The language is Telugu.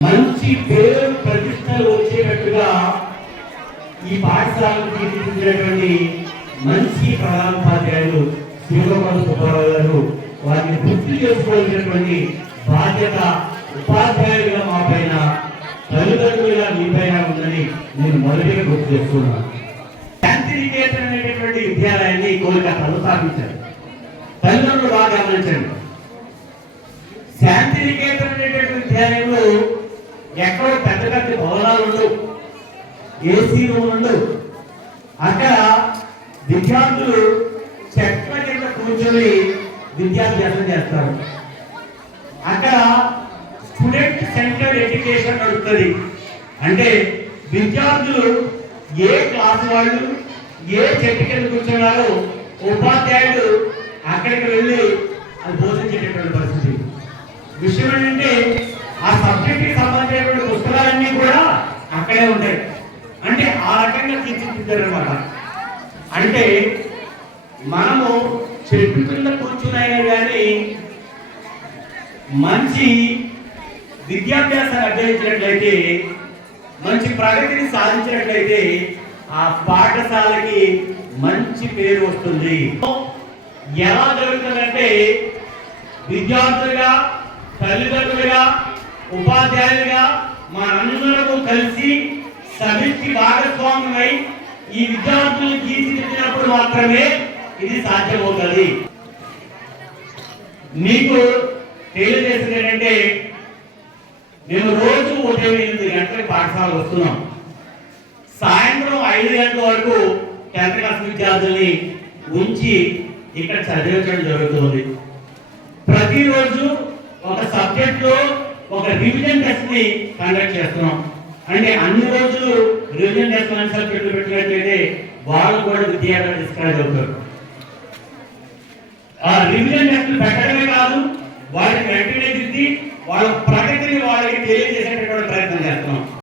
మంచి పేరు ప్రతిష్టలు వచ్చేటట్టుగా ఈ పాఠశాలను తీర్చిదిద్దినటువంటి మంచి ప్రధానోపాధ్యాయులు శ్రీగోపాల సుబ్బారావు గారు వారిని గుర్తు చేసుకోవాల్సినటువంటి బాధ్యత ఉపాధ్యాయులుగా మా పైన, తల్లిదండ్రులుగా మీ పైన ఉందని నేను మొదటిగా గుర్తు చేస్తున్నాను. శాంతినికేతన్ అనేటటువంటి విద్యాలయాన్ని కోల్కతాలో స్థాపించారు. తల్లిదండ్రులు బాగా గమనించండి. శాంతినికేతన్ అనేటటువంటి విద్యాలయంలో ఎక్కడో పెద్ద పెద్ద భవనాలు ఉండవు, ఏసీ రూమ్ ఉండవు. అక్కడ విద్యార్థులు చెట్ల కింద కూర్చొని విద్యాభ్యాసం చేస్తారు. అక్కడ స్టూడెంట్ సెంటర్డ్ ఎడ్యుకేషన్ నడుస్తుంది. అంటే విద్యార్థులు ఏ క్లాస్ వాళ్ళు ఏ చెట్టు కింద కూర్చున్నారో ఉపాధ్యాయుడు అక్కడికి వెళ్ళి అది బోధించేటటువంటి పరిస్థితి. విషయం ఏంటంటే ఆ సబ్జెక్ట్కి సంబంధించినటువంటి పుస్తకాలన్నీ కూడా అక్కడే ఉంటాయి. అంటే ఆ రకంగా తీర్చిదిద్దారనమాట. అంటే మనము చెట్టు కింద కూర్చున్నాయినా కానీ మంచి విద్యాభ్యాసాన్ని అభ్యసించినట్లయితే, మంచి ప్రగతిని సాధించినట్లయితే ఆ పాఠశాలకి మంచి పేరు వస్తుంది. ఎలా జరుగుతుందంటే విద్యార్థులుగా, తల్లిదండ్రులుగా, ఉపాధ్యాయులుగా మనందరూ కలిసి సమిష్టి భాగస్వామ్యమై ఈ విద్యార్థులను తీర్చిదిద్దినప్పుడు మాత్రమే ఇది సాధ్యమవుతుంది. మీకు తెలియజేసింది ఏంటంటే మేము రోజు ఉదయం 8 గంటలకు పాఠశాల వస్తున్నాం. సాయంత్రం 5 గంటల వరకు 10th క్లాస్ విద్యార్థుల్ని ఉంచి ఇక్కడ చదివించడం జరుగుతుంది. ప్రతిరోజు ఒక సబ్జెక్ట్ లో ఒక రివిజన్ టెస్ట్ ని కండక్ట్ చేస్తున్నాం. అంటే అన్ని రోజులు రివిజన్ టెస్ట్ ఆన్సర్ పెట్టినట్లయితే వాళ్ళు కూడా విద్యార్థులు డిస్కరేజ్ అవుతారు. ఆ రివిజన్ టెస్ట్ పెట్టడమే కాదు, వాటిని వెంటనే దిద్ది వాళ్ళ ప్రగతిని